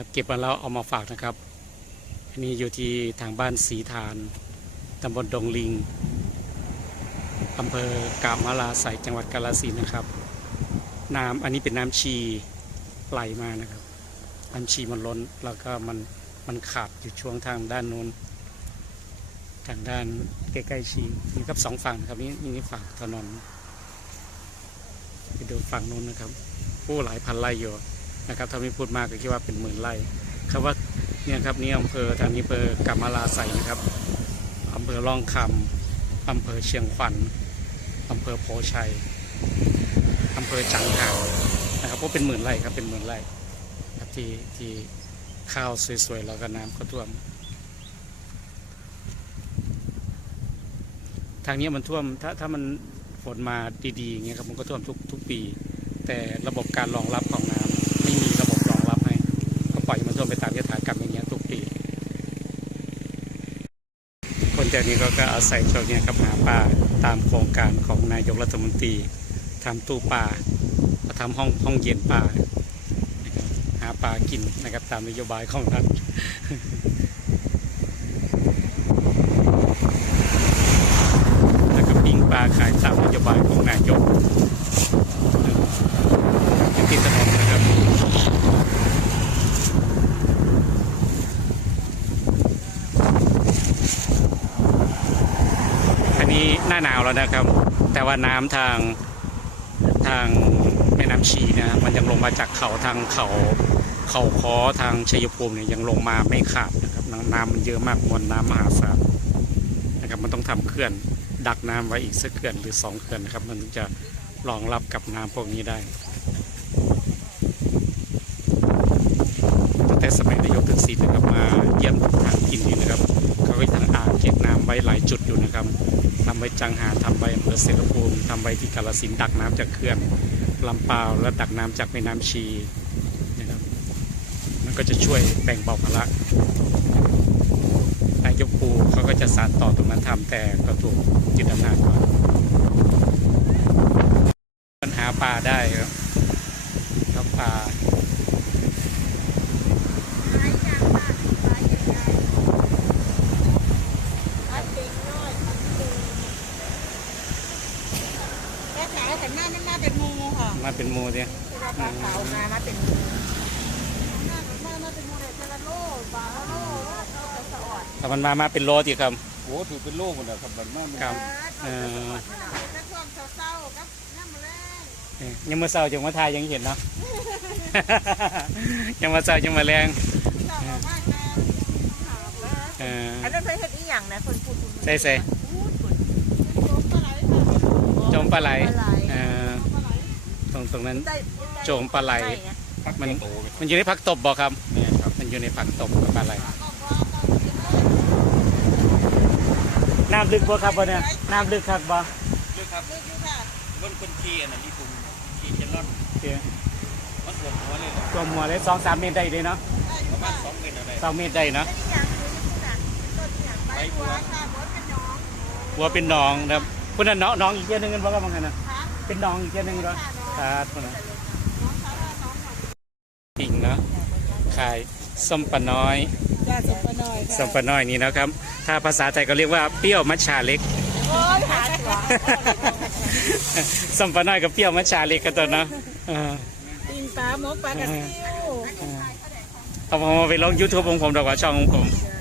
ครับ เก็บมาแล้วเอามาฝากนะครับ อันนี้อยู่ที่ทางบ้านสีทานตำบลดงลิงอำเภอกามาลาใสจังหวัดกาฬสินธุ์นะครับ น้ำอันนี้เป็นน้ำชีไหลมานะครับน้ำชีมันล้นแล้วก็มันมันขาดอยู่ช่วงทางด้านนู้น ทางด้านใกล้ๆชีนี่ครับสองฝั่งครับนี่นี่ฝั่งถนนไปดูฝั่งนู้นนะครับ ผู้หลายพันไร่อยู่ นะครับถ้าไม่พูดมากก็คิดว่าเป็นหมื่นไร่คำว่าเนี่ยครับนี่อำเภอทางนี้อำเภอกำมะลาใสนะครับอำเภอร่องคำอำเภอเชียงขวัญอำเภอโพชัยอำเภอจังหารนะครับเพราะเป็นหมื่นไร่ครับเป็นหมื่นไร่ครับที่ที่ข้าวสวยๆแล้วก็น้ำก็ท่วม ทางนี้มันท่วมถ้าถ้ามันฝนมาดีๆอย่างเงี้ยครับมันก็ท่วมทุกทุกปี แต่ระบบการรองรับของน้ำ ไม่มีระบบรองรับให้ก็ปล่อยมันท่วมไปตามยถากรรมอย่างเงี้ยทุกปี คนแถวนี้ก็ก็อาศัยช่วงเนี้ยครับหาปลาตามโครงการของนายกรัฐมนตรีทำตู้ปลาก็ทำห้องห้องเย็นปลาหาปลากินนะครับตามนโยบายของรัฐแล้วก็ปิ้งปลาขายตามนโยบายของนายกอยู่ที่ถนนนะครับอั นี้หน้าหนาวแล้วนะครับ แต่ว่าน้ำทางทางแม่น้ำชีนะมันยังลงมาจากเขาทางเขาเขาคอทางชัยภูมิเนี่ยยังลงมาไม่ขาดนะครับน้ำน้ำมันเยอะมากมวลน้ำมหาศาลนะครับมันต้องทำเขื่อนดักน้ำไว้อีกสักเขื่อนหรือสองเขื่อนนะครับ มันถึงจะรองรับกับน้ำพวกนี้ได้ตั้งแต่สมัยนายกทักษิณนะครับมาเยี่ยมทางกินนี่นะครับเขาก็ทั้งอ่างเก็บน้ำไว้หลายจุด นะครับทำไว้จังหาทำไว้อำเภอเสรภูมิทำไว้ที่กาฬสินดักน้ำจากเขื่อนลำปาวและดักน้ำจากแม่น้ำชีนะครับมันก็จะช่วยแบ่งเบาภาระนายกปูเขาก็จะสานต่อตรงนั้นทำแต่ก็ถูกยึดอำนาจก่อนปัญหาปลาได้ครับครับปลา ขาวแต่หน้านั่นหน้าเป็นงูค่ะมาเป็นหมูเนี่ยเวลาปลาขาวมามาเป็นงูหน้าหน้าหน้าเป็นงูเลยเทละโลปลาละโลว่าเขาจะสะอดถ้ามันมามาเป็นโลทีครับโอ้ถือเป็นโลกหมดแล้วครับบัดมามันครับเออแล้วช่วงเศร้าๆกับน้ำแรงเอ้ยยังมาเศร้าจังมาทายยังเห็นเนาะ ยังมาเศร้ายังมาแรงเราบอกว่าแม่ถามว่าเอออันนั้นเป็นเห็ดอีหยังนะคนพูดใส่ใส่พูดพูดโจมปลาไหลค่ะ โจมปลาไหลปลาไหลเออปลาไหลตรงตรงนั้นได้โจมปลาไหลพักมันโตไหมมันอยู่ในผักตบบอกครับแม่ครับมันอยู่ในผักตบกับปลาไหลน้ำลึกบ่ครับบ่เนี่ยน้ำลึกครับบ่เลือกครับนี่คือค่ะเบิ้ลคนขี่อันนั้นญี่ปุ่นขี่เชนลอนเดี๋ยวมันสวมหัวเลยเหรอตัวหัวเลยสองสามเมตรได้เลยเนาะได้อปยู่ระมาค่ะณสองเมตรอะไรสองเมตรได้เนาะเป็นอีหยังคือนี่คือน่ะต้นอีหยังใบบัวค่ะบัวเป็นน้องหัวเป็นหนองนะครับ คุณน่ะน้องน้องอีกเที่ยวหนึงกันบ่ครับบางคันน่ะค่ะเป็นหนองอีกเที่ยวหนึงเนาะค่ะน้องครับคุณน่ะน้องสาวน้องของปิ่งเนาะขายส้มปลาน้อย จ้าสมปน้อยค่ะส้มปลาน้อยนี่นะครับ ถ้าภาษาไทยก็เรียกว่าเปรี้ยวมัชชาเล็ก โอ้ยหาตัวส้มปลาน้อยกับเปรี้ยวมัชชาเล็กกันตัวเนาะเออปิงปลาหมกปลากระซิวเอาผมเอาไปลง YouTube ของผมดอกว่าช่องของผมเดี๋ยว